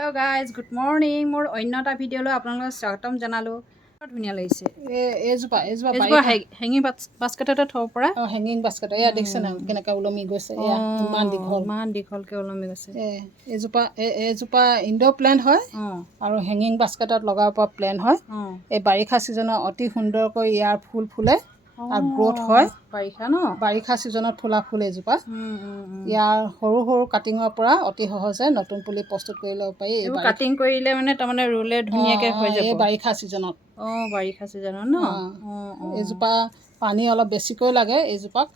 Hello' guys, good morning. মোৰ অন্য এটা ভিডিঅ'লৈ আপোনালোকক স্বাগতম জনালোঁ। ধুনীয়া লাগিছে এইজোপা হেঙিং বাস্কেটতে থ'ব পৰা। হেঙিং বাস্কেট এয়া দেখিছে নাই কেনেকৈ ওলমি গৈছে, এয়া ইমান দীঘলকৈ ওলমি গৈছে। এইজোপা ইনড'ৰ প্লেণ্ট হয় আৰু হেঙিং বাস্কেটত লগাব পৰা প্লেণ্ট হয়। এই বাৰিষা ছিজনত অতি সুন্দৰকৈ ইয়াৰ ফুল ফুলে আৰু গ্ৰ'থ হয়। বাৰিষা ছিজনত ফুলা ফুল এজোপা। ইয়াৰ সৰু সৰু কাটিঙৰ পৰা অতি সহজে নতুন পুলি প্ৰস্তুত কৰি ল'ব পাৰি। কাটিং কৰিলে মানে তাৰমানে ৰুলে ধুনীয়াকৈ হৈ যাব এই বাৰিষা ছিজনত। বাৰিষা ছিজনত ন এইজোপা পানী অলপ বেছিকৈ লাগে। এইজোপাক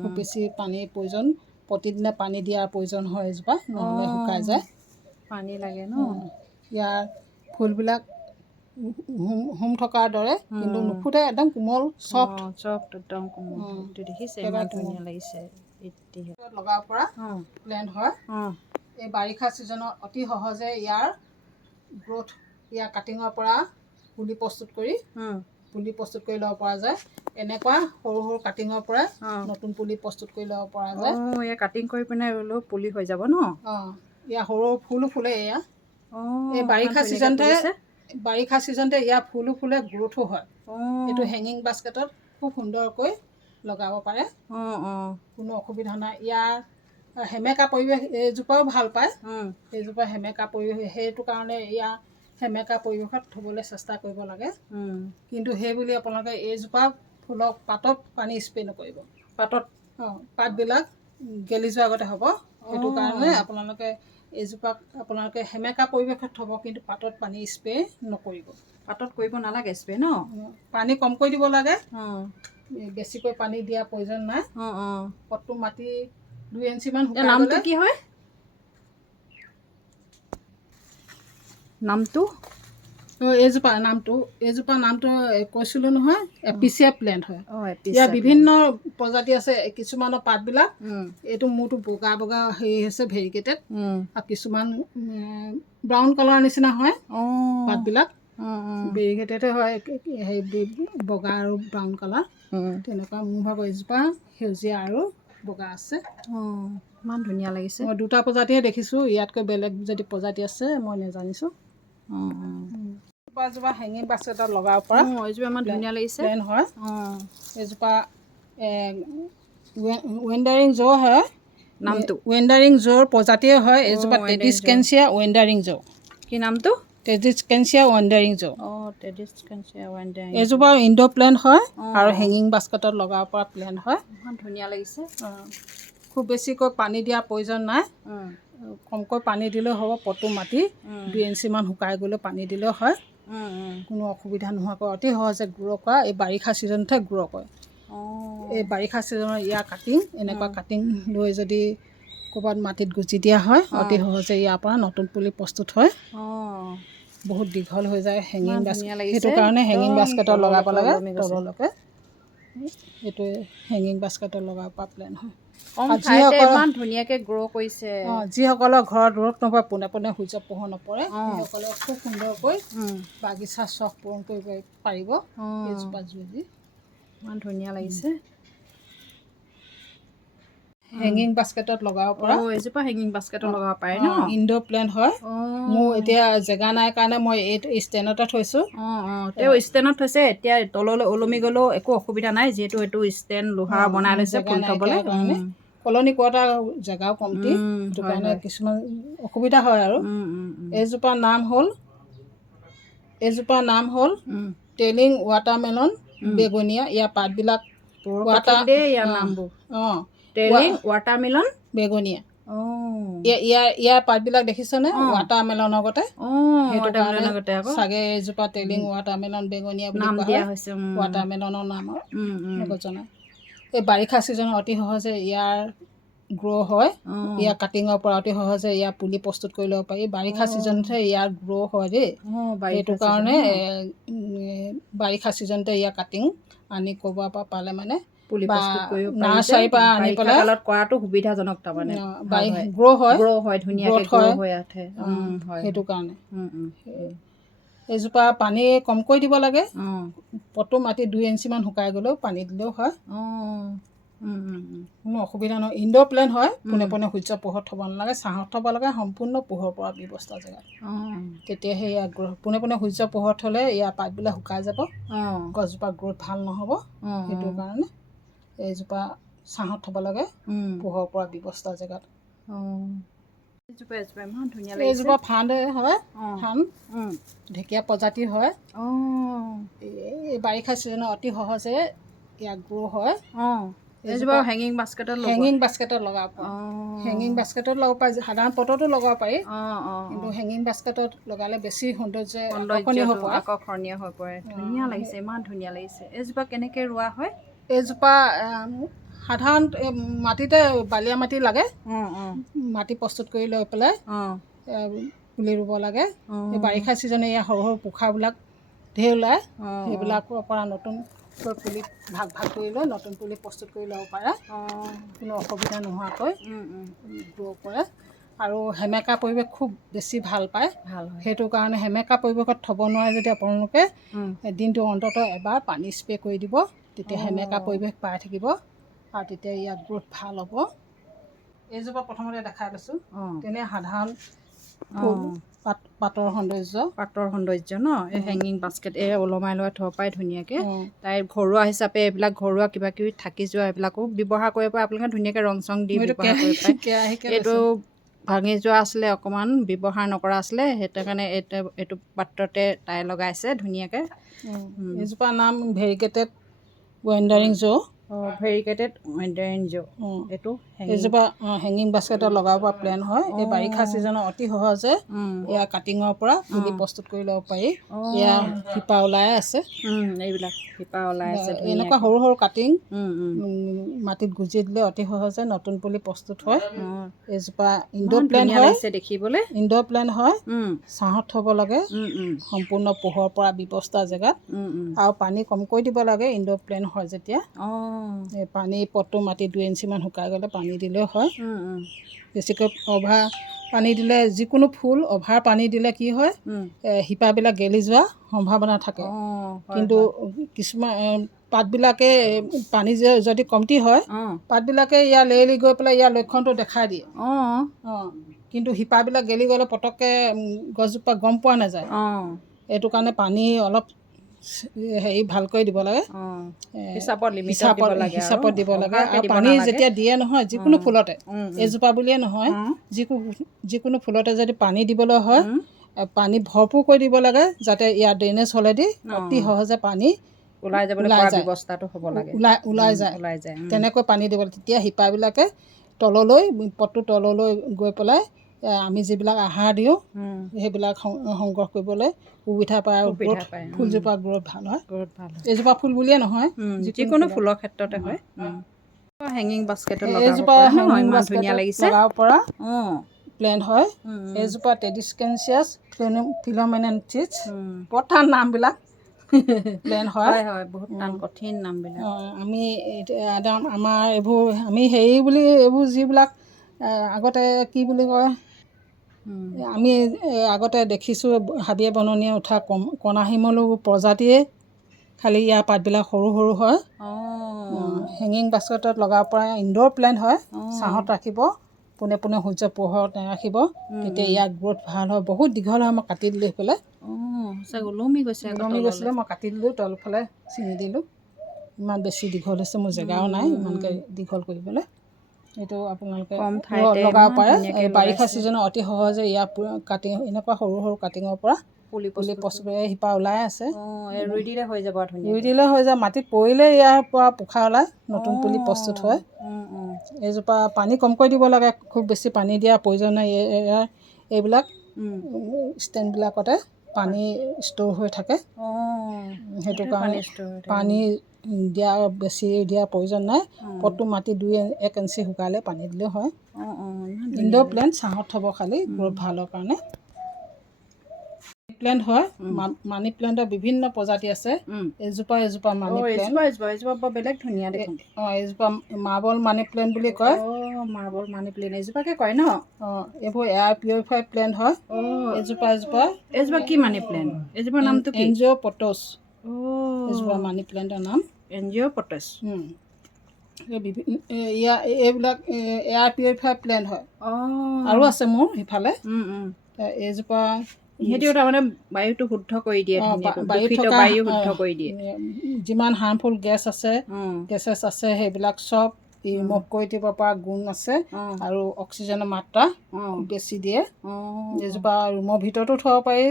খুব বেছি পানীৰ প্ৰয়োজন, প্ৰতিদিনে পানী দিয়াৰ প্ৰয়োজন হয়। এইজোপা নহ'লে শুকাই যায়, পানী লাগে ন। ইয়াৰ ফুলবিলাক হোম থকাৰ দৰে কিন্তু নুফুটে, একদম কোমল চফ্ট একদম কোমল। দেখিছে ধুনীয়া লাগিছে। লগাব পৰা প্লেণ্ট হয়। এই বাৰিষা ছিজনত অতি সহজে ইয়াৰ গ্ৰ'থ, ইয়াৰ কাটিঙৰ পৰা পুলি প্ৰস্তুত কৰি ল'ব পৰা যায়। এনেকুৱা সৰু সৰু কাটিঙৰ পৰা নতুন পুলি প্ৰস্তুত কৰি ল'ব পৰা যায়। এয়া কাটিং কৰি পিনে ৰুলেও পুলি হৈ যাব ন। ইয়াৰ সৰু ফুলো ফুলে। এয়া এই বাৰিষা ছিজনতে ইয়াৰ ফুলো ফুলে, গ্ৰ'থো হয়। এইটো হেঙিং বাস্কেটত খুব সুন্দৰকৈ লগাব পাৰে, কোনো অসুবিধা নাই। ইয়াৰ সেমেকা পৰিৱেশ এইজোপাও ভাল পায়। এইজোপা সেমেকা পৰিৱেশ, সেইটো কাৰণে ইয়াৰ সেমেকা পৰিৱেশত থ'বলৈ চেষ্টা কৰিব লাগে। কিন্তু সেই বুলি আপোনালোকে এইজোপা ফুলক পাতত পানী স্প্ৰে নকৰিব। পাতবিলাক গেলি যোৱাৰ আগতে হ'ব। সেইটো কাৰণে আপোনালোকে সেমেকা পৰিৱেশত থ'ব, কিন্তু পাতত পানী স্প্ৰে নকৰিব। পাতত কৰিব নালাগে স্প্ৰে ন। পানী কমকৈ দিব লাগে, বেছিকৈ পানী দিয়াৰ প্ৰয়োজন নাই। পটটো মাটি 2 ইঞ্চিমান শুকাই গ'লে। কি হয় নামটো? এইজোপা নামটো কৈছিলোঁ নহয়, এপিচিয়া প্লেণ্ট হয়। ইয়াৰ বিভিন্ন প্ৰজাতি আছে। কিছুমানৰ পাতবিলাক এইটো মূৰটো বগা বগা হেৰি হৈছে, ভেৰিকেটেড, আৰু কিছুমান ব্ৰাউন কালাৰ নিচিনা হয়। পাতবিলাক ভেৰিকেটেডে হয়, হেৰি বগা আৰু ব্ৰাউন কালাৰ তেনেকুৱা। মোৰ ভাগৰ এজোপা সেউজীয়া আৰু বগা আছে। ইমান ধুনীয়া লাগিছে। মই 2টা প্ৰজাতিহে দেখিছোঁ, ইয়াতকৈ বেলেগ যদি প্ৰজাতি আছে মই নেজানিছোঁ। এজোপা হেঙিং বাস্কেটত লগাব পৰা এইজোপা ইমান ধুনীয়া লাগিছে প্লেন হয়। এইজোপা ৱেণ্ডাৰিং জো হয়। নামটো ৱেণ্ডাৰিং জোৰ প্ৰজাতিয়ে হয়। এইজোপা টেডিস্কেনচিয়া ৱেণ্ডাৰিং জো। কি নামটো? টেডিস্কেনচিয়া ৱেণ্ডাৰিং জো। এইজোপা ইনড'ৰ প্লেণ্ট হয় আৰু হেঙিং বাস্কেটত লগাব পৰা প্লেণ্ট হয়। ইমান ধুনীয়া লাগিছে। খুব বেছিকৈ পানী দিয়াৰ প্ৰয়োজন নাই, কমকৈ পানী দিলেও হ'ব। পটটো মাটি 2 ইঞ্চিমান শুকাই গ'লেও পানী দিলেও হয়, কোনো অসুবিধা নোহোৱাকৈ অতি সহজে গ্ৰ' কৰা। এই বাৰিষা ছিজনতহে গ্ৰ' কৰে। এই বাৰিষা ছিজনত ইয়াৰ এনেকুৱা কাটিং লৈ যদি ক'ৰবাত মাটিত গুজি দিয়া হয়, অতি সহজে ইয়াৰ পৰা নতুন পুলি প্ৰস্তুত হয়। বহুত দীঘল হৈ যায় হেঙিং বাস্কেট, সেইটো কাৰণে হেঙিং বাস্কেটত লগাব লাগে তললৈকে। এইটোৱে হেঙিং বাস্কেটত লগাব পৰা প্লেন হয়। ধুনীয়াকৈ গ্ৰ' কৰিছে। যিসকলৰ ঘৰত ৰ'দ নপৰে, পোনে পোনে সূৰ্য পোহৰ নপৰে, সেইসকলে খুব সুন্দৰকৈ বাগিচা চখ পূৰণ কৰিব পাৰিব। এইজোপা জুই ইমান ধুনীয়া লাগিছে। হেঙিং বাস্কেটত লগাব পৰা এইজোপা হেঙিং বাস্কেটত লগাব পাৰে ন। ইনড'ৰ প্লেণ্ট হয়। মোৰ এতিয়া জেগা নাই কাৰণে মই এইটো ষ্টেণ্ডতে থৈছোঁ। তেওঁ ষ্টেণ্ডত থৈছে। এতিয়া তললৈ ওলমি গ'লেও একো অসুবিধা নাই, যিহেতু এইটো ষ্টেণ্ড লোহাৰ বনাই লৈছে ফুল থ'বলৈ। কলনি কোৱাৰ্টাৰ জেগাও কমটি, সেইটো কাৰণে কিছুমান অসুবিধা হয় আৰু। এইজোপাৰ নাম হ'ল টেইলিং ৱাটাৰমেলন বেগনিয়া। ইয়াৰ পাতবিলাক ৱাটাৰমেলন বেগনিয়া। ইয়াৰ পাতবিলাক দেখিছেনে ৱাটাৰমেলনৰ গতে, সেইটো কাৰণে চাগে এইজোপা টেইলিং ৱাটাৰমেলন বেগনিয়া বুলি কোৱা হৈছে। ৱাটাৰমেলনৰ নামৰ লগত জনায়। এই বাৰিষা ছিজনত অতি সহজে ইয়াৰ গ্ৰ' হয়। ইয়াৰ কাটিঙৰ পৰা অতি সহজে ইয়াৰ পুলি প্ৰস্তুত কৰি ল'ব পাৰি। বাৰিষা ছিজনতহে ইয়াৰ গ্ৰ' হয় দেই। সেইটো কাৰণে বাৰিষা ছিজনতে ইয়াৰ কাটিং আনি ক'ৰবাৰ পৰা পালে মানে নাৰ্চাৰীৰ পৰা আনি পেলাই কৰাটো সুবিধাজনক। তাৰমানে গ্ৰ' হয়, ধুনীয়াকৈ হৈ উঠে। সেইটো কাৰণে এইজোপা পানী কমকৈ দিব লাগে। পটটো মাটি 2 ইঞ্চিমান শুকাই গ'লেও পানী দিলেও হয়। কোনো অসুবিধা নহয়। ইনড'ৰ প্লেণ্ট হয়, পোনে পোনে সূৰ্য পোহৰত থ'ব নালাগে, ছাঁত থ'ব লাগে, সম্পূৰ্ণ পোহৰ পৰা ব্যৱস্থা জেগাত। তেতিয়া সেই পোনে পোনে সূৰ্য পোহৰত থ'লে ইয়াৰ পাতবিলাক শুকাই যাব, গছজোপা গ্ৰ'থ ভাল নহ'ব। সেইটো কাৰণে এইজোপা ছাঁত থ'ব লাগে, পোহৰ পৰা ব্যৱস্থা জেগাত। এইজোপা ফান্দে হয়, ফান ঢেকীয়া প্ৰজাতিৰ হয়। এই বাৰিষা ছিজনত অতি সহজে ইয়াক গ্ৰ' হয়। এইজোপা হেঙিং বাস্কেটত লগাব পাৰি। হেঙিং বাস্কেটত লগাব পাৰি, সাধাৰণ পটতো লগাব পাৰি, কিন্তু হেঙিং বাস্কেটত লগালে বেছি আকৰ্ষণীয় হৈ পৰে। ধুনীয়া লাগিছে, ইমান ধুনীয়া লাগিছে। এইজোপা কেনেকৈ ৰোৱা হয়? এইজোপা সাধাৰণ মাটিতে বালিয়া মাটি লাগে, মাটি প্ৰস্তুত কৰি লৈ পেলাই পুলি ৰুব লাগে। এই বাৰিষা ছিজনে ইয়াৰ সৰু সৰু পোখাবিলাক ঢেৰ ওলায়, সেইবিলাকৰ পৰা নতুনকৈ পুলি ভাগ কৰি লৈ নতুন পুলি প্ৰস্তুত কৰি ল'ব পাৰে, কোনো অসুবিধা নোহোৱাকৈ গ্ৰ' কৰে। আৰু সেমেকা পৰিৱেশ খুব বেছি ভাল পায়, সেইটো কাৰণে সেমেকা পৰিৱেশত থ'ব নোৱাৰে যদি আপোনালোকে দিনটো অন্ততঃ এবাৰ পানী স্প্ৰে' কৰি দিব, তেতিয়া সেমেকা পৰিৱেশ পাই থাকিব আৰু তেতিয়া ইয়াৰ গ্ৰ'থ ভাল হ'ব। এইজোপা প্ৰথমতে দেখাই লৈছোঁ, তেনে সাধাৰণ পাতৰ সৌন্দৰ্য ন। এই হেঙিং বাস্কেট এই ওলমাই লৈ থ'ব পাৰে ধুনীয়াকৈ। তাই ঘৰুৱা হিচাপে এইবিলাক ঘৰুৱা কিবা কিবি থাকি যোৱা এইবিলাকো ব্যৱহাৰ কৰিব পাৰে আপোনালোকে, ধুনীয়াকৈ ৰং চং দি ব্যৱহাৰ কৰিব পাৰে। এইটো ভাঙি যোৱা আছিলে, অকণমান ব্যৱহাৰ নকৰা আছিলে, সেইটো কাৰণে এইটো পাত্ৰতে তাই লগাইছে ধুনীয়াকৈ। এইজোপাৰ নাম ভেৰিগেটেড ৱেণ্ডাৰিং এইটো এইজোপা হেঙিং বাস্কেটত লগাব পৰা প্লেন হয়। এই বাৰিষা ছিজনত অতি সহজে ইয়াৰ কাটিঙৰ পৰা পুলি প্ৰস্তুত কৰি ল'ব পাৰি। ইয়াৰ শিপা ওলাই আছে, এইবিলাক শিপা ওলাই আছে। এনেকুৱা সৰু সৰু কাটিং মাটিত গুজি দিলে অতি সহজে নতুন পুলি প্ৰস্তুত হয়। এইজোপা ইনড'ৰ প্লেণ্ট হয়, দেখিবলৈ ইনড'ৰ প্লেণ্ট হয়, ছাঁত থ'ব লাগে, সম্পূৰ্ণ পোহৰ পৰা ব্যৱস্থা জেগাত, আৰু পানী কমকৈ দিব লাগে। ইনড'ৰ প্লেণ্ট হয় যেতিয়া পানী পটটো মাটি 2 ইঞ্চিমান শুকাই গ'লে পানী দিলেও হয়। বেছিকৈ অভাৰ পানী দিলে, যিকোনো ফুল অভাৰ পানী দিলে কি হয়, শিপাবিলাক গেলি যোৱা সম্ভাৱনা থাকে। কিন্তু কিছুমান পাতবিলাকে পানী যদি কমটি হয়, পাতবিলাকে ইয়াৰ লেৰেলি গৈ পেলাই ইয়াৰ লক্ষণটো দেখাই দিয়ে। কিন্তু শিপাবিলাক গেলি গ'লে পটককৈ গছজোপা গম পোৱা নাযায়। এইটো কাৰণে পানী অলপ ভালকৈ দিব লাগে, হিচাপত দিব লাগে। আৰু পানী যেতিয়া দিয়ে নহয়, যিকোনো ফুলতে, এইজোপা বুলিয়ে নহয়, যিকোনো ফুলতে যদি পানী দিবলৈ হয়, পানী ভৰপূৰ কৰি দিব লাগে, যাতে ইয়াৰ ড্ৰেইনেজ হ'লেদি অতি সহজে পানী ওলাই যায়। তেনেকৈ পানী দিব লাগে, তেতিয়া শিপাবিলাকে তললৈ, পটটো তললৈ গৈ পেলাই আমি যিবিলাক আহাৰ দিওঁ সেইবিলাক সংগ্ৰহ কৰিবলৈ সুবিধা পায় আৰু ফুলজোপা গ্ৰ'থ ভাল হয়। এইজোপা ফুল বুলিয়ে নহয়, যিকোনো ফুলৰ ক্ষেত্ৰতে হয়। হেঙিং বাস্কেটত এইজোপা হেঙিং বাস্কেটত লগাব পৰা প্লেণ্ট হয়। এইজোপা টেডিস্কেনচিয়াছ ফিলোমেনেন্থিছ, বৰ টান নামবিলাক প্লেণ্ট হয়, বহুত টান কঠিন নামবিলাক। আমি আমাৰ আমি এইবোৰ যিবিলাক আগতে কি বুলি কয়, আমি আগতে দেখিছোঁ হাবিয়ে বননিয়ে উঠা কণাশিমলু প্ৰজাতিয়ে, খালি ইয়াৰ পাতবিলাক সৰু সৰু হয়। হেঙিং বাস্কেটত লগাব পৰা ইনড'ৰ প্লেণ্ট হয়, ছাঁত ৰাখিব, পোনে পোনে সূৰ্য পোহৰত নাৰাখিব, তেতিয়া ইয়াৰ গ্ৰ'থ ভাল হয়। বহুত দীঘল হয়, মই কাটি দিলোঁ সেইফালে, ওলমি গৈছিলে, মই কাটি দিলোঁ, তলফালে ছিঙি দিলোঁ। ইমান বেছি দীঘল হৈছে, মোৰ জেগাও নাই ইমানকৈ দীঘল কৰিবলৈ। এইটো আপোনালোকে লগাব পাৰে। বাৰিষা ছিজনত অতি সহজে ইয়াৰ কাটিং, এনেকুৱা সৰু সৰু কাটিঙৰ পৰা পুলি প্ৰস্তুত কৰি শিপা ওলাই আছে, ৰুই দিলে হৈ যায়। মাটিত পৰিলে ইয়াৰ পৰা পোখা ওলাই নতুন পুলি প্ৰস্তুত হয়। এইজোপা পানী কমকৈ দিব লাগে, খুব বেছি পানী দিয়া প্ৰয়োজন নাই। এইবিলাক ষ্টেণ্ডবিলাকতে পানী ষ্ট'ৰ হৈ থাকে, সেইটো কাৰণে পানী বেছি দিয়াৰ প্ৰয়োজন নাই। পটটো মাটি 1 ইঞ্চি শুকালে পানী দিলেও হয়। ইনড'ৰ প্লেণ্ট ছাঁত থ'ব খালি গ্ৰ'থ ভালৰ কাৰণে। প্লেণ্ট হয়, মানি প্লেণ্টৰ বিভিন্ন প্ৰজাতি আছে। এইজোপা মানি প্লেণ্ট, বেলেগ ধুনীয়া দেখোন। এইজোপা মাৰ্বল মানি প্লেণ্ট বুলি কয়। মাৰ্বল মানি প্লেণ্ট এইজোপাকে কয় ন? এইবোৰ এয়াৰ পিউৰিফাই প্লেণ্ট হয়। এইজোপা কি মানি প্লেণ্ট? এইজোপাৰ নামটো কি? এনজিঅ'পটছ। এইজোপা মানি প্লেণ্টৰ নাম এনজিঅ'পটছ। এইবিলাক এয়াৰ পিউৰিফায়াৰ প্লেণ্ট হয়। আৰু আছে মোৰ সিফালে এইজোপা। সিহঁতিও তাৰমানে বায়ুটো শুদ্ধ কৰি দিয়ে, বায়ু শুদ্ধ কৰি দিয়ে। যিমান হাৰ্মফুল গেছ আছে গেছেছ আছে সেইবিলাক চব ৰিমুভ কৰি দিব পৰা গুণ আছে আৰু অক্সিজেনৰ মাত্ৰা খুব বেছি দিয়ে। এইজোপা ৰুমৰ ভিতৰতো থ'ব পাৰি,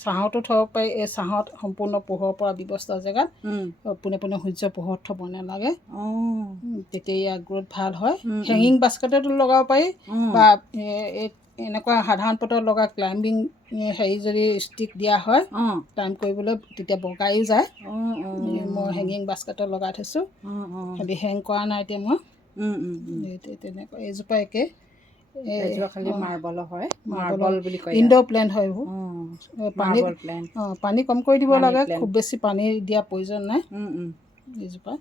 ছাঁহতো থ'ব পাৰি। এই ছাঁহত সম্পূৰ্ণ পোহৰ পৰা ব্যৱস্থা জেগাত পোনে পোনে সূৰ্য পোহৰত থ'ব নালাগে, তেতিয়া ইয়াৰ গ্ৰোথ ভাল হয়। হেঙিং বাস্কেটতো লগাব পাৰি বা এনেকুৱা সাধাৰণ পটত লগা ক্লাইম্বিং হেৰি যদি ষ্টিক দিয়া হয় ক্লাইম্ব কৰিবলৈ তেতিয়া বগাইও যায়। মই হেঙিং বাস্কেটত লগাই থৈছোঁ, খালি হেং কৰা নাই এতিয়া মই। তেনেকুৱা এইজোপা একে খালি মাৰ্বল হয়, মাৰ্বল বুলি কয়, ইনড'ৰ প্লেণ্ট হয় এইবোৰ। পানী কম কৰি দিব লাগে, খুব বেছি পানী দিয়া প্ৰয়োজন নাই এইজোপা।